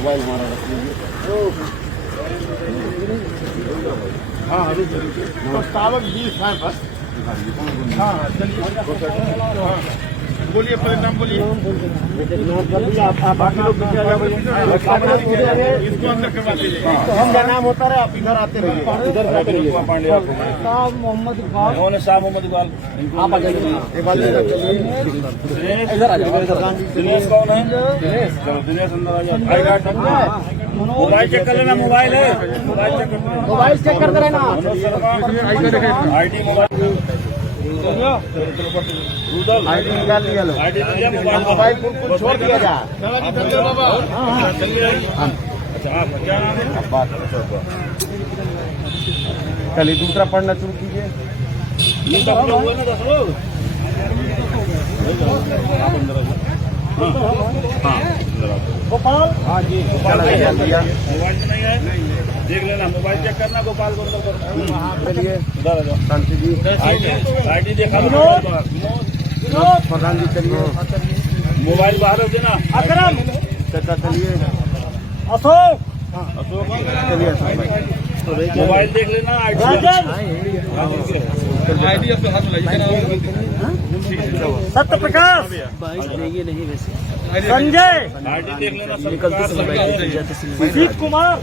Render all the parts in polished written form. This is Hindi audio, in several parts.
मोबाइल हमारा रख लीजिए। हाँ प्रस्तावक 20 है बस। हाँ चलिए, बोलिए पहले नाम बोलिए। आप बाकी लोग पीछे आ जाओ, इसको अंदर करवा दीजिए। तो हम नाम होता रहे, आप इधर आते रहिए, इधर आते रहिए। शाह मोहम्मद इकबाल, शाह मोहम्मद इकबाल, आप आ जाइए। इधर आ जाइए। दिनेश कौन है? दिनेश अंदर आ जाओ। मोबाइल चेक कर लेना, मोबाइल है, मोबाइल चेक कर देना। आईडी मोबाइल आईडी निकाल लिया लो, मोबाइल बिल्कुल छोड़ दिया जाए। क्या नाम है? चलिए दूसरा पढ़ना शुरू कीजिए। गोपाल, हाँ जी गोपाल मोबाइल तो नहीं है, देख लेना, मोबाइल चेक करना। गोपाल को अंदर चलिए, शांति जी आईडी देखा। प्रधान जी चलिए, मोबाइल बाहर रख देना। अकरम चाचा चलिए। अशोक, अशोक चलिए, मोबाइल देख लेना। आईडी आपके हाथ में लाइए। सत्य प्रकाश, संजय, आईडी देख लेना। जीत कुमार,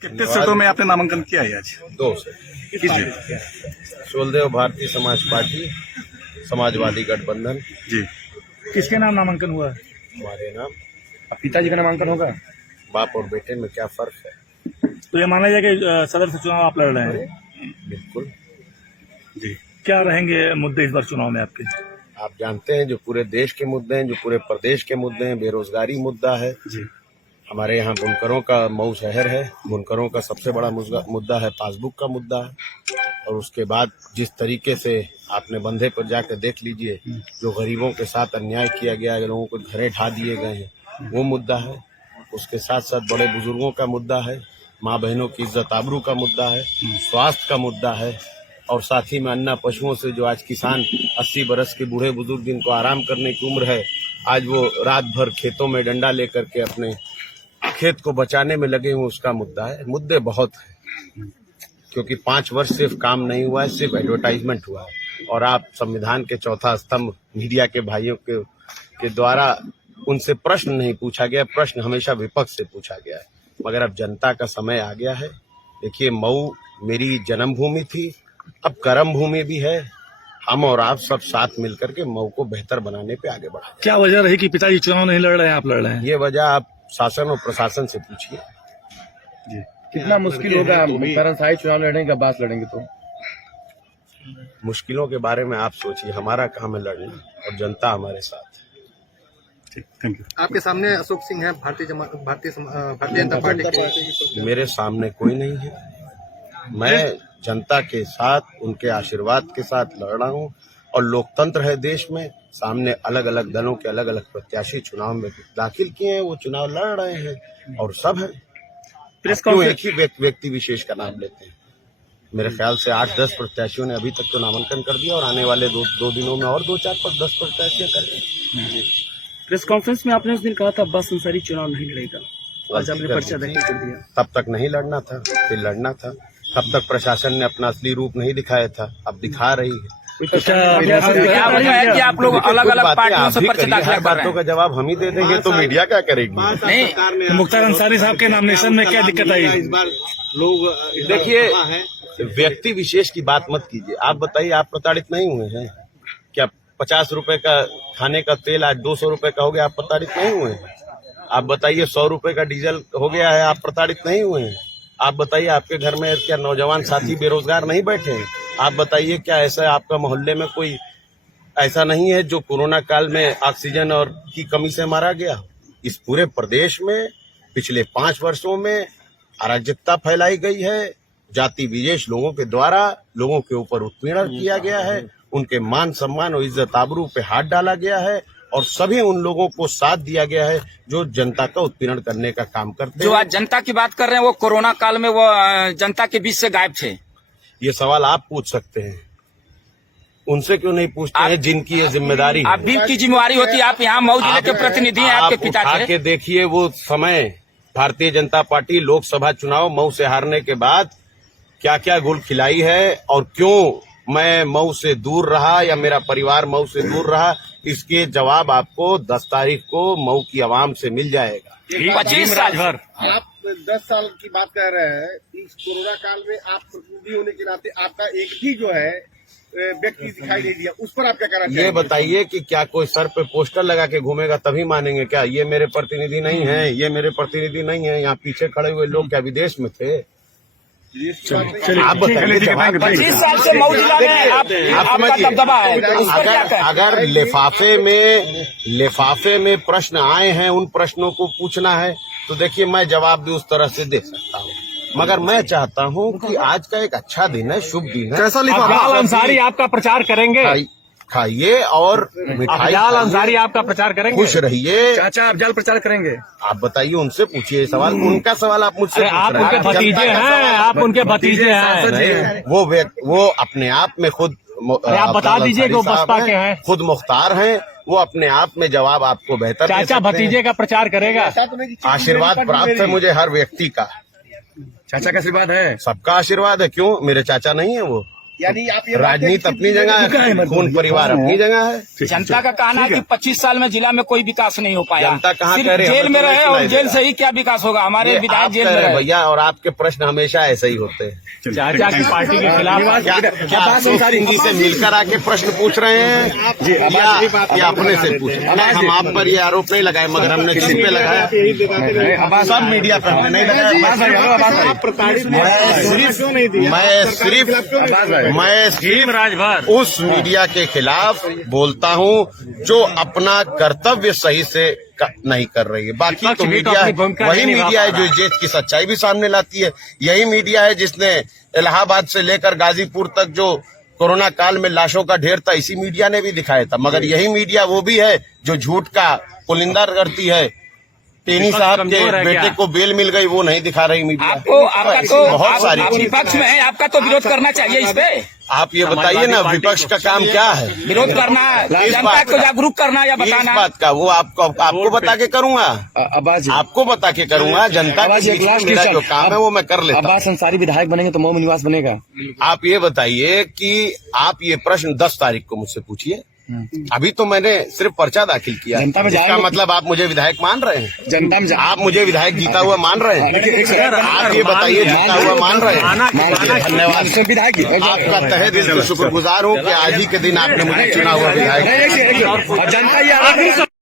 कितने सीटों में आपने नामांकन किया है आज? 2 से। किस जगह? सोलदेव भारतीय समाज पार्टी, समाजवादी गठबंधन। जी, किसके नाम नामांकन हुआ है? हमारे नाम। पिताजी का नामांकन होगा? बाप और बेटे में क्या फर्क है? तो ये माना जाए कि सदर से चुनाव आप लड़ रहे हैं? बिल्कुल। जी, क्या रहेंगे मुद्दे इस बार चुनाव में आपके? आप जानते हैं जो पूरे देश के मुद्दे हैं, जो पूरे प्रदेश के मुद्दे हैं, बेरोजगारी मुद्दा है। जी, हमारे यहाँ बुनकरों का मऊ शहर है, बुनकरों का सबसे बड़ा मुद्दा है, पासबुक का मुद्दा है। और उसके बाद जिस तरीके से आपने बंधे पर जाकर देख लीजिए, जो गरीबों के साथ अन्याय किया गया है, लोगों को घरे ढा दिए गए हैं, वो मुद्दा है। उसके साथ साथ बड़े बुजुर्गों का मुद्दा है, माँ बहनों की इज्जत आबरू का मुद्दा है, स्वास्थ्य का मुद्दा है, और साथ ही में अन्ना पशुओं से जो आज किसान 80 बरस के बूढ़े बुजुर्ग जिनको आराम करने की उम्र है, आज वो रात भर खेतों में डंडा लेकर के अपने खेत को बचाने में लगे हुए, उसका मुद्दा है। मुद्दे बहुत हैं, क्योंकि 5 वर्ष सिर्फ काम नहीं हुआ है, सिर्फ एडवर्टाइजमेंट हुआ है। और आप संविधान के चौथा स्तंभ मीडिया के भाइयों के द्वारा उनसे प्रश्न नहीं पूछा गया, प्रश्न हमेशा विपक्ष से पूछा गया है। मगर अब जनता का समय आ गया है। देखिए, मऊ मेरी जन्मभूमि थी, अब कर्म भूमि भी है। हम और आप सब साथ मिलकर के मऊ को बेहतर बनाने पे आगे बढ़ा। क्या वजह रही कि पिताजी चुनाव नहीं लड़ रहे हैं, आप लड़ रहे हैं? ये वजह आप शासन और प्रशासन से पूछिए। जी, कितना मुश्किल होगा करनसाई चुनाव लड़ने का, बात लड़ेंगे तो? मुश्किलों के बारे में आप सोचिए, हमारा काम है लड़ना और जनता हमारे साथ। ठीक, थैंक यू। आपके सामने अशोक सिंह है, भारतीय जनता पार्टी के। मेरे सामने कोई नहीं है। मैं जनता के साथ, उनके आशीर्वाद के साथ लड़ रहा हूँ। और लोकतंत्र है देश में, सामने अलग अलग दलों के अलग अलग प्रत्याशी चुनाव में दाखिल किए हैं, वो चुनाव लड़ रहे हैं और सब है। क्यों एक ही व्यक्ति विशेष का नाम लेते हैं? मेरे ख्याल से 8-10 प्रत्याशियों ने अभी तक तो नामांकन कर दिया, और आने वाले दो दिनों में और 2-4-10 प्रत्याशियां करेंगे। प्रेस कॉन्फ्रेंस में आपने उस दिन कहा था अब्बास अंसारी चुनाव नहीं लड़ेगा, आज आपने पर्चा दाखिल कर दिया। तब तक नहीं लड़ना था, फिर लड़ना था। तब तक प्रशासन ने अपना असली रूप नहीं दिखाया था, अब दिखा रही है। कि आप लोग अलग अलग पार्टियों से पर्चे दाखिल कर रहे हैं। बातों का जवाब हम ही दे देंगे तो मीडिया क्या करेगी? नहीं, मुख्तार अंसारी साहब के नॉमिनेशन में क्या दिक्कत आई? इस बार लोग देखिए, व्यक्ति विशेष की बात मत कीजिए। आप बताइए, आप प्रताड़ित नहीं हुए हैं क्या? 50 रुपए का खाने का तेल आज 200 रुपए का हो गया, आप प्रताड़ित नहीं हुए हैं? आप बताइए, 100 रुपए का डीजल हो गया है, आप प्रताड़ित नहीं हुए हैं? आप बताइए, आपके घर में क्या नौजवान साथी बेरोजगार नहीं बैठे हैं? आप बताइए, क्या ऐसा आपका मोहल्ले में कोई ऐसा नहीं है जो कोरोना काल में ऑक्सीजन और की कमी से मारा गया? इस पूरे प्रदेश में पिछले 5 वर्षों में अराजकता फैलाई गई है, जाति विशेष लोगों के द्वारा लोगों के ऊपर उत्पीड़न किया गया है, उनके मान सम्मान और इज्जत आबरू पे हाथ डाला गया है, और सभी उन लोगों को साथ दिया गया है जो जनता का उत्पीड़न करने का काम करते जो हैं। आज जनता की बात कर रहे हैं वो कोरोना काल में वो जनता के बीच से गायब थे। ये सवाल आप पूछ सकते हैं, उनसे क्यों नहीं पूछते हैं जिनकी ये जिम्मेदारी आप है। भी की जिम्मेवारी होती है, आप यहाँ मऊ जिले के प्रतिनिधि हैं, आपके पिता उठा थे। के देखिए वो समय, भारतीय जनता पार्टी लोकसभा चुनाव मऊ से हारने के बाद क्या क्या गुल खिलाई है और क्यों मैं मऊ से दूर रहा या मेरा परिवार मऊ से दूर रहा, इसके जवाब आपको 10 तारीख को मऊ की आवाम से मिल जाएगा। 25 साल भर आप 10 साल की बात कर रहे हैं, इस कोरोना काल में आप प्रतिनिधि होने के नाते आपका एक भी जो है व्यक्ति दिखाई नहीं दिया, उस पर आप क्या कहना चाहेंगे? ये बताइए कि क्या कोई सर पे पोस्टर लगा के घूमेगा तभी मानेंगे क्या ये मेरे प्रतिनिधि नहीं है, ये मेरे प्रतिनिधि नहीं है? यहाँ पीछे खड़े हुए लोग क्या विदेश में थे? आप बताइए जवाब। 25 साल से मऊ जिला में आपका दबदबा है, उस पर क्या कहें? अगर लिफाफे में प्रश्न आए हैं, उन प्रश्नों को पूछना है तो देखिए मैं जवाब भी उस तरह से दे सकता हूँ, मगर मैं चाहता हूँ कि आज का एक अच्छा दिन है, शुभ दिन है। कैसा लिखा? अफजाल अंसारी आपका प्रचार करेंगे। खाइए और मिठाई अफजाल अंसारी खाइए, आपका प्रचार करेंगे। खुश रहिए। चाचा अफजाल प्रचार करेंगे। आप बताइए, उनसे पूछिए सवाल, उनका सवाल आप मुझसे अरे आप पूछ रहे उनके हैं। भतीजे जनता का हैं, सवाल आप उनके भतीजे हैं। नहीं, वो अपने आप में खुद अरे आप बता अफजाल दीजिए कि वो अंसारी साहब बसपा के हैं। खुद मुख्तार हैं, वो अपने आप में जवाब आपको बेहतर दे चाचा सकते हैं। भतीजे का प्रचार करेगा। आशीर्वाद प्राप्त है मुझे हर व्यक्ति का, चाचा का आशीर्वाद है। सबका आशीर्वाद है। क्यों मेरे चाचा नहीं है? वो यानी आप ये राजनीति अपनी जगह है, खून परिवार अपनी जगह है। जनता का कहना है कि 25 साल में जिला में कोई विकास नहीं हो पाया। जनता कहाँ सिर्फ कह रही है? जेल हमें में तो रहे नहीं और सुनाई जेल देगा। से ही क्या विकास होगा? हमारे ये विधायक आप जेल कह में रहे हैं रहे। भैया, और आपके प्रश्न हमेशा ऐसे ही होते हैं। चाचा की पार्टी के खिलाफ क्या सोसिंग जी से मिलकर आके प्रश्न पूछ रहे हैं या अपने से पूछ रहे हैं? हम आप पर ये आरोप नहीं लगाए, मगर हमने जिस पे लगाया सब मीडिया पर हमने नहीं लगाया। मैं सिर्फ राजभर उस मीडिया के खिलाफ बोलता हूं जो अपना कर्तव्य सही से नहीं कर रही है। बाकी तो विपक्ष भी तो मीडिया अपनी भूमिका वही नहीं निभा मीडिया है पा जो रहा। देश की सच्चाई भी सामने लाती है। यही मीडिया है जिसने इलाहाबाद से लेकर गाजीपुर तक जो कोरोना काल में लाशों का ढेर था, इसी मीडिया ने भी दिखाया था। मगर यही मीडिया वो भी है जो झूठ का पुलिंदा करती है। टेनी साहब के कमजोर है बेटे क्या? को बेल मिल गई, वो नहीं दिखा रही मीडिया। आपका ऐसी तो बहुत सारी आप चीजें। विपक्ष में है, आपका तो विरोध करना चाहिए इस पे। आप ये बताइए ना, विपक्ष का काम क्या है? विरोध करना, इस जनता बात को का- जागरूक करना या इस बताना। बात का वो आपको बता के करूंगा, आपको बता के करूंगा। जनता के बीच में मेरा जो काम है वो मैं कर लेता हूं। अब्बास अंसारी विधायक बनेंगे तो मऊ में निवास बनेगा। आप ये बताइए कि आप ये प्रश्न 10 तारीख को मुझसे पूछिए। अभी तो मैंने सिर्फ पर्चा दाखिल किया, जनता में इसका जाएंगे। मतलब आप मुझे विधायक मान रहे हैं? जनता में आप मुझे विधायक जीता हुआ मान रहे हैं? आप ये बताइए, जीता हुआ मान रहे हैं? धन्यवाद। विधायक आपका तहे दिल से शुक्रगुजार हूँ कि आज ही के दिन आपने मुझे चुना हुआ विधायक। जनता ये